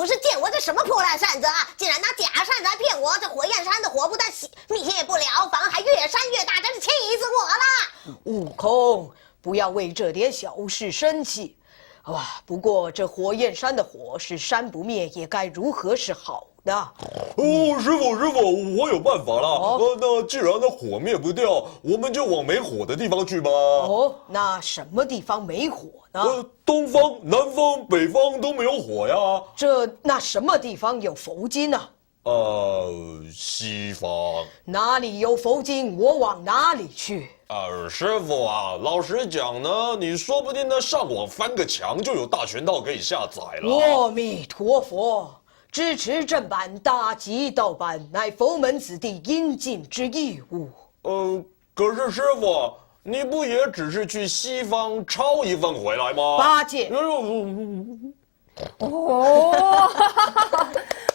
如是见我这什么破烂扇子啊！竟然拿假扇子来骗我！这火焰山的火不但灭不了，反而还越扇越大，真是气死我了！悟空，不要为这点小事生气。不过这火焰山的火是山不灭，也该如何是好的？师傅，我有办法了。那既然那火灭不掉，我们就往没火的地方去吧。那什么地方没火呢？东方、南方、北方都没有火呀。那什么地方有佛经呢？西方。哪里有佛经，我往哪里去。师傅啊，老实讲呢，你说不定呢上网翻个墙就有大全道可以下载了。阿弥陀佛，支持正版，打击盗版，乃佛门子弟应尽之义务。可是师傅，你不也只是去西方抄一份回来吗？八戒。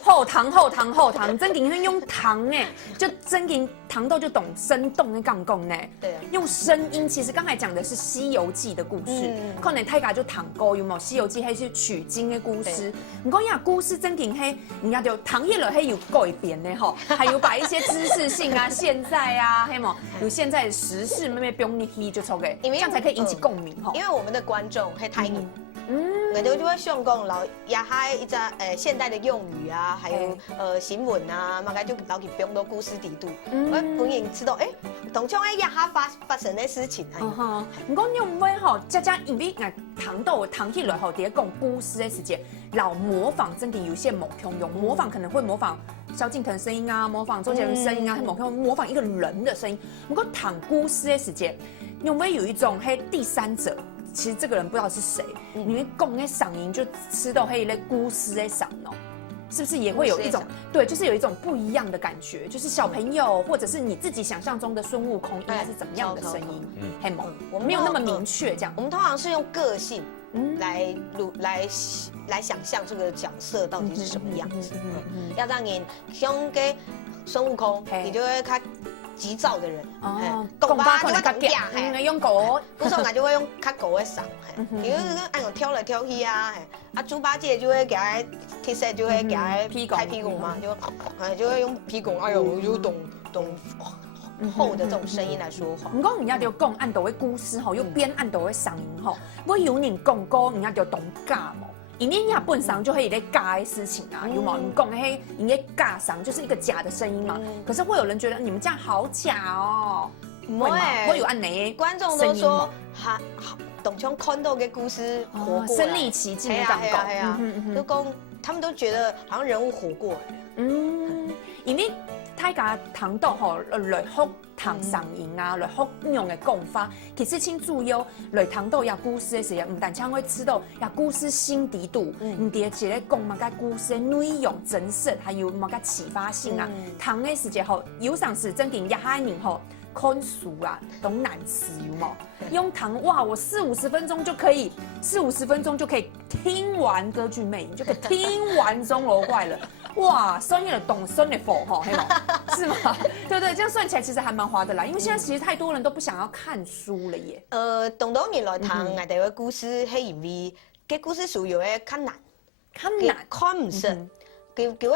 后堂，真经用糖哎，就真经糖豆就懂生动的杠杠呢。对，用声音，其实刚才讲的是《西游记》的故事，可能太家就糖沟有没有？《西游记》还是取经的故事。你讲呀，故事真经嘿，人家就糖叶了嘿有改编的吼，还有把一些知识性啊、现在啊，嘿么有现在的时事妹妹不用你就抽给，这样才可以引起共鸣吼。因为我们的观众嘿太年。我就会想讲老也还一只现代的用语啊，还有新闻啊，嘛个就老去编到故事底度，我本人知道同种也哈发生的事情。唔讲用咩吼，因为糖豆糖起来吼，伫讲故事的时间，老模仿真的有些某种用，模仿可能会模仿萧敬腾声音啊，模仿周杰伦声音啊，模仿一个人的声音。不过谈故事的时间，用没有一种第三者。其实这个人不知道是谁，你会讲那嗓音就吃到黑类故事的嗓哦，是不是也会有一种对，就是有一种不一样的感觉，就是小朋友或者是你自己想象中的孙悟空应该是怎么样的声音？黑萌，我们没有那么明确这样。我们通常是用个性来想象这个角色到底是什么样子。要让你想给孙悟空，你就会看。急躁的人，讲话就会较嗲，用狗，古时候就会用较狗的嗓，比如按个挑来挑去啊，猪八戒就会给他贴色，就会给他拍屁股嘛，就会用屁股，哎呦，就懂厚的这种声音来说话。唔讲人家就讲按到的故事吼，又编按到的嗓音吼，我有人讲过，人家就懂假嘛。因为人本身就可以在假的事情啊，有冇？你讲嘿，人家假嗓就是一个假的声音嘛。可是会有人觉得你们这样好假哦，会吗？会有按哪？观众都说好，董卿看到的故事活过来，身临其境的感觉，都讲他们都觉得好像人物活过来了。因为大家糖豆吼来学糖嗓音啊，来学用的讲法，其实请注意哦，来糖豆呀故事的时候，唔但只会知道呀故事心底度，唔伫一个讲嘛个故事的内容真实，还有嘛个启发性啊。糖的时间吼，有上是真定一下人吼。看书啊，懂难词有冇？用糖哇，我40-50分钟就可以，40-50分钟就可以听完歌剧魅影，就可以听完钟楼怪了。哇，算也懂算的否哈，是吗？对对，这样算起来其实还蛮划得来，因为现在其实太多人都不想要看书了耶。当然你来谈我哋嘅故事，係因為嘅故事書有嘅較難，看唔識。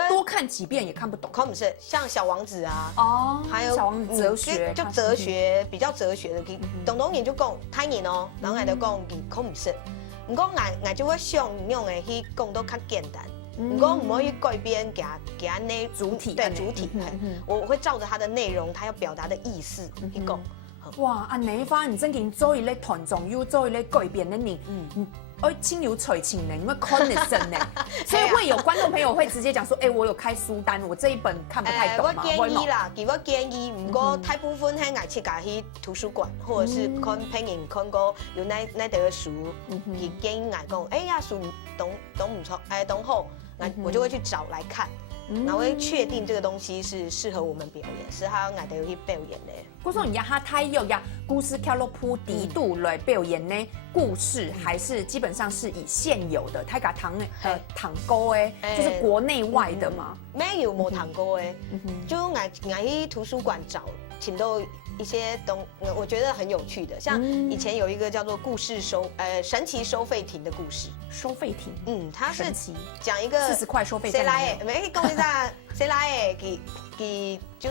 多看幾遍也看不懂，看不是像小王子啊，还有小王子哲学，就哲学比较哲学的，懂你就讲太年哦，然后我就讲看不是，唔讲我就会想用的去讲都较简单，唔讲唔可以改编给他那主体，对主体，我会照着他的内容，他要表达的意思去讲。哇，安尼番你真经做一类团综，又做一类改编的你，亲油垂青呢，因为看得深呢，所以会有观众朋友会直接讲说，我有开书单，我这一本看不太懂嘛。我建议啦，给我建议，不过大部分喺爱去家去图书馆，或者是看朋友看过有那的书，佢建议爱讲，呀书懂唔错，懂好，我就会去找来看。然后会确定这个东西是适合我们表演，是他爱的去表演的。我说你呀，他太有呀，故事跳落铺底度来表演呢，故事还是基本上是以现有的，他讲糖沟就是国内外的嘛。没有冇糖沟就我去图书馆找，请到一些我觉得很有趣的，像以前有一个叫做神奇收费亭的故事。收费亭，它是神奇讲一个40块收费站谁来的，没讲一下谁来的，给就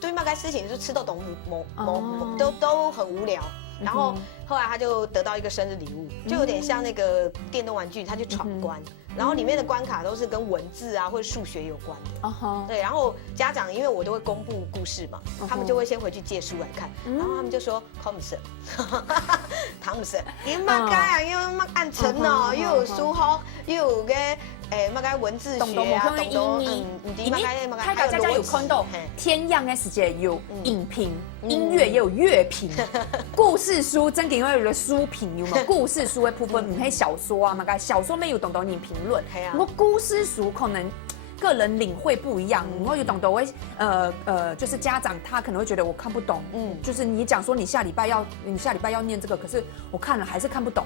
对那个事情就吃豆懂都很无聊。然后后来他就得到一个生日礼物，就有点像那个电动玩具，他去闯关，然后里面的关卡都是跟文字啊或者数学有关的。对，然后家长因为我都会公布故事嘛，他们就会先回去借书来看，然后他们就说汤姆森，汤姆森，你嘛该啊，因为嘛按成哦，又有书号，又有个嘛该文字学啊，懂，因为泰家家有看到天样的世界有影评。音乐也有乐评，故事书真给有了书评有吗？故事书的部分，唔系小说啊嘛，小说没有懂你评论，不过故事书可能个人领会不一样，然后有懂得会就是家长他可能会觉得我看不懂，就是你讲说你下礼拜要念这个，可是我看了还是看不懂。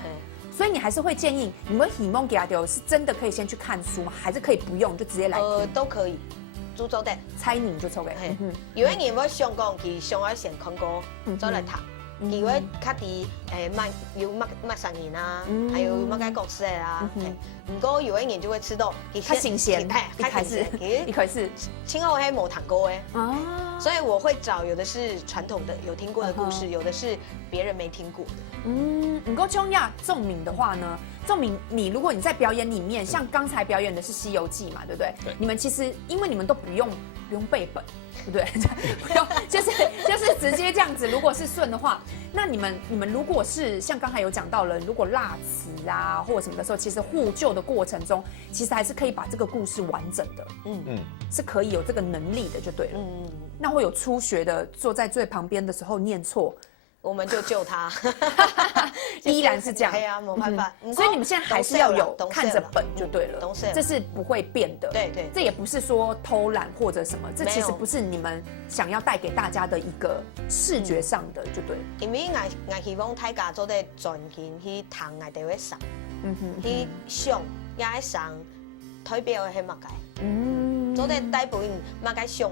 所以你还是会建议，你们希望给他丢是真的可以先去看书吗？还是可以不用就直接来听？都可以。主做的猜你就抽给，有的人要上讲，佢上爱先看过再来读，佢会较伫麦上瘾啊，还有麦该公司的啊。不过有的人就会吃到较新鲜，一开始青后黑冇谈过哎，所以我会找有的是传统的有听过的故事，有的是别人没听过的。不过中亚仲敏的话呢？仲敏，如果你在表演里面，像刚才表演的是《西游记》嘛，对不对？对。你们其实因为你们都不用背本，对不对？不用，就是直接这样子。如果是顺的话，那你们如果是像刚才有讲到了，如果落词啊或者什么的时候，其实互救的过程中，其实还是可以把这个故事完整的，是可以有这个能力的，就对了。那会有初学的坐在最旁边的时候念错。我们就救他，依然是这样。对啊，没办法。所以你们现在还是要有看着本就对了，这是不会变的。对，这也不是说偷懒或者什么，这其实不是你们想要带给大家的一个视觉上的就对了。因为我希望大家做在专心去谈，我就会上，去想也会上，代表的是乜嘅？做在大部分嘛该想。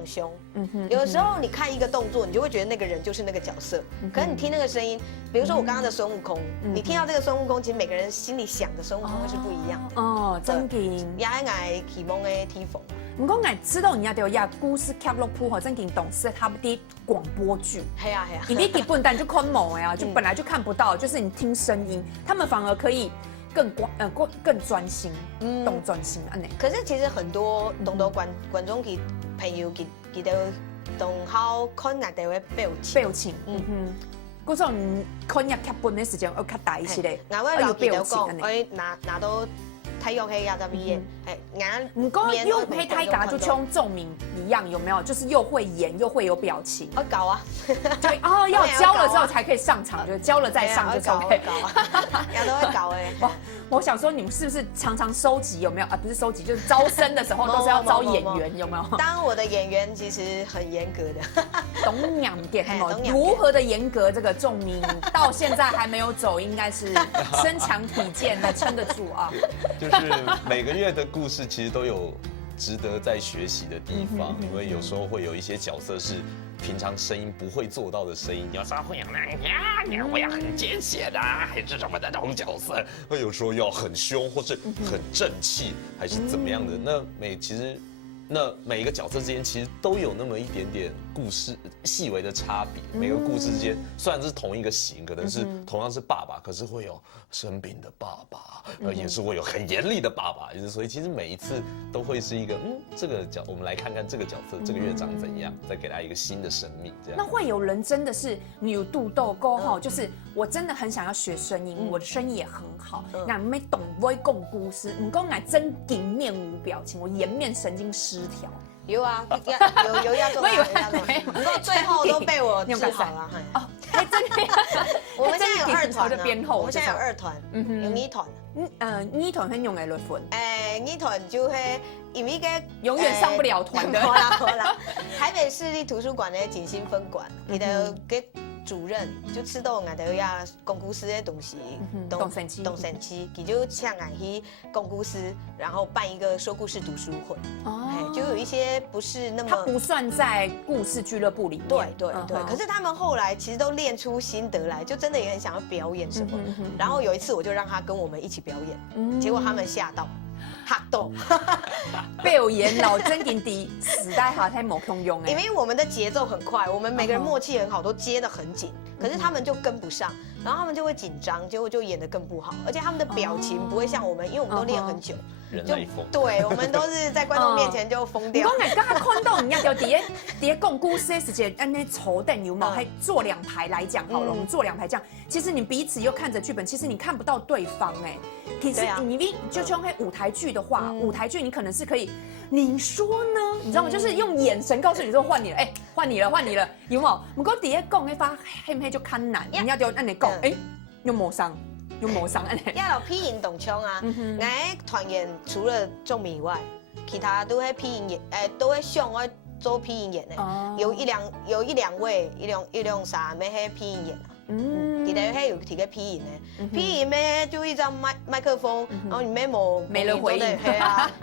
有的时候你看一个动作，你就会觉得那个人就是那个角色。可是你听那个声音，比如说我刚刚的孙悟空，你听到这个孙悟空，其实每个人心里想的孙悟空会是不一样的。真嘅。也係期望嘅天賦。唔講我知道人家對呀故事劇落鋪和真嘅懂是他們啲廣播劇。係啊。你基本單就看冇呀，就本來就看不到，就是你聽聲音，他們反而可以。更专心，懂专心安尼。可是其实很多观众佢朋友佢都同好看人哋嘅表情，嗰種看日劇本嘅時間要較大一些咧，我有表情安尼。拿到體育系亞入面，唔過又配太假，就像仲敏一樣，有沒有？就是又會演又會有表情。我搞啊，對哦，要教了之後才可以上場，就教了再上就 OK。有都會搞誒。哇，我想說你們是不是常常收集有沒有啊？不是收集，就是招生的時候都是要招演員，有沒有？當我的演員其實很嚴格的。懂兩點，如何的嚴格？這個仲敏到現在還沒有走，應該是身強體健的撐得住啊。就是每个月的故事其实都有值得在学习的地方，因为有时候会有一些角色是平常声音不会做到的声音，有时候会有那会很艰险啊，还是什么的这种角色，那有时候要很凶或是很正气，还是怎么样的。那每一个角色之间其实都有那么一点点故事细微的差别。每个故事之间虽然是同一个型，可能是同样是爸爸，可是会有生病的爸爸，也是会有很严厉的爸爸，所以其实每一次都会是一个这个我们来看看这个角色这个乐长怎样，再给他一个新的生命。这样。那会有人真的是牛肚豆沟哈，就是我真的很想要学声音，我的声音也很好，那没懂不会讲故事，你讲来真顶面无表情，我颜面神经失调。有啊，有要做，不过最后都被我治好了。哦，真的，我们现在有2团啊，我们现在有2团，有2团。2团很用的律分。2团就是因为个永远上不了团的。好啦，台北市立图书馆的景星分馆，你的主任就知道俺哋呀公故事的东西，懂神奇懂神奇，佢就请俺去公故事，然后办一个说故事读书会，就有一些不是那么，它不算在故事俱乐部里面。对，可是他们后来其实都练出心得来，就真的也很想要表演什么。然后有一次我就让他跟我们一起表演，结果他们吓到。吓到，表演老真经的时代下太冇用用因为我们的节奏很快，我们每个人默契很好，都接得很紧，可是他们就跟不上，然后他们就会紧张，结果就演得更不好，而且他们的表情不会像我们，因为我们都练很久，人来疯。对，我们都是在观众面前就疯掉。我讲刚刚看到人家就叠讲故事的时间，按那头等有冇还坐2排来讲好了，我们坐2排讲，其实你彼此又看着剧本，其实你看不到对方哎。其实你就像那舞台剧的话，舞台剧你可能是可以，你说呢？你知道吗？就是用眼神告诉你说换你了，哎，换你了，有冇？不过底下讲那发黑不黑就看难，人家就按你讲，哎，又冇伤，按你。要有批音动腔啊，俺团员除了仲明以外，其他都会批音演，都会上我做批音演的，有一两位，一两三没黑批音演啊。其他还有提个批音呢，批音咩就一张麦克风，然后里面没人回应，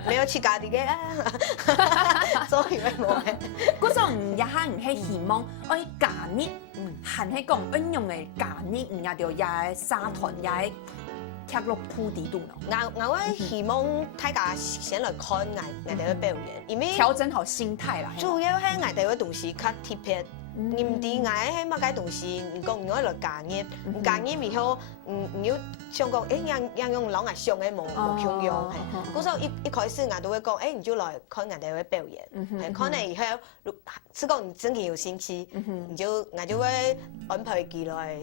没有其他的个，所以冇。嗰種也係唔係希望，我假日，還係講運用嘅假日，人家就也沙團也係劇落鋪地度咯。我希望大家先來看我哋嘅表演，因為調整好心態啦。主要係我哋嘅東西較特別。你唔知我係乜嘅東西，你講我來假日以後，你要想講，樣用老外上嘅冇強用，嗰時候一開始我都會講，你就來看我哋嘅表演，看了以後，是講你真嘅有興趣，我就會安排佢來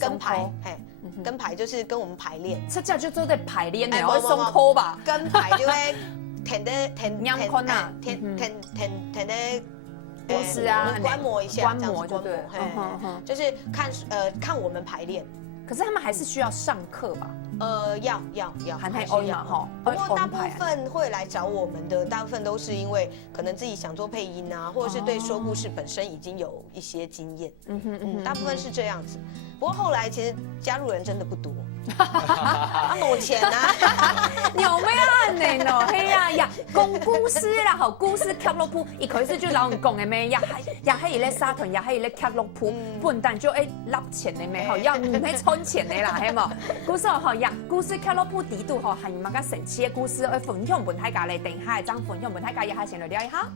跟排，跟排就是跟我們排練。這叫就做在排練嘅，我鬆口吧。跟排就會填的故事啊，觀摩一下，觀摩就對，就是看我們排練。可是他們還是需要上課吧？要，還要哈。不過大部分會來找我們的，大部分都是因為可能自己想做配音啊，或者是對說故事本身已經有一些經驗。大部分是這樣子。不過後來其實加入人真的不多。冇錢啊！有咩啊？你咯，係啊呀，講故事啦，好故事劇落鋪，一開始就老人講嘅咩，也係咧沙團，也係咧劇落鋪，笨蛋就立錢嘅咩，好要唔係賺錢嘅啦，係冇？故事好呀，故事劇落鋪地度好係乜嘅神奇嘅故事，去分享俾大家嚟，定下一張分享俾大家，也係先來聊一下。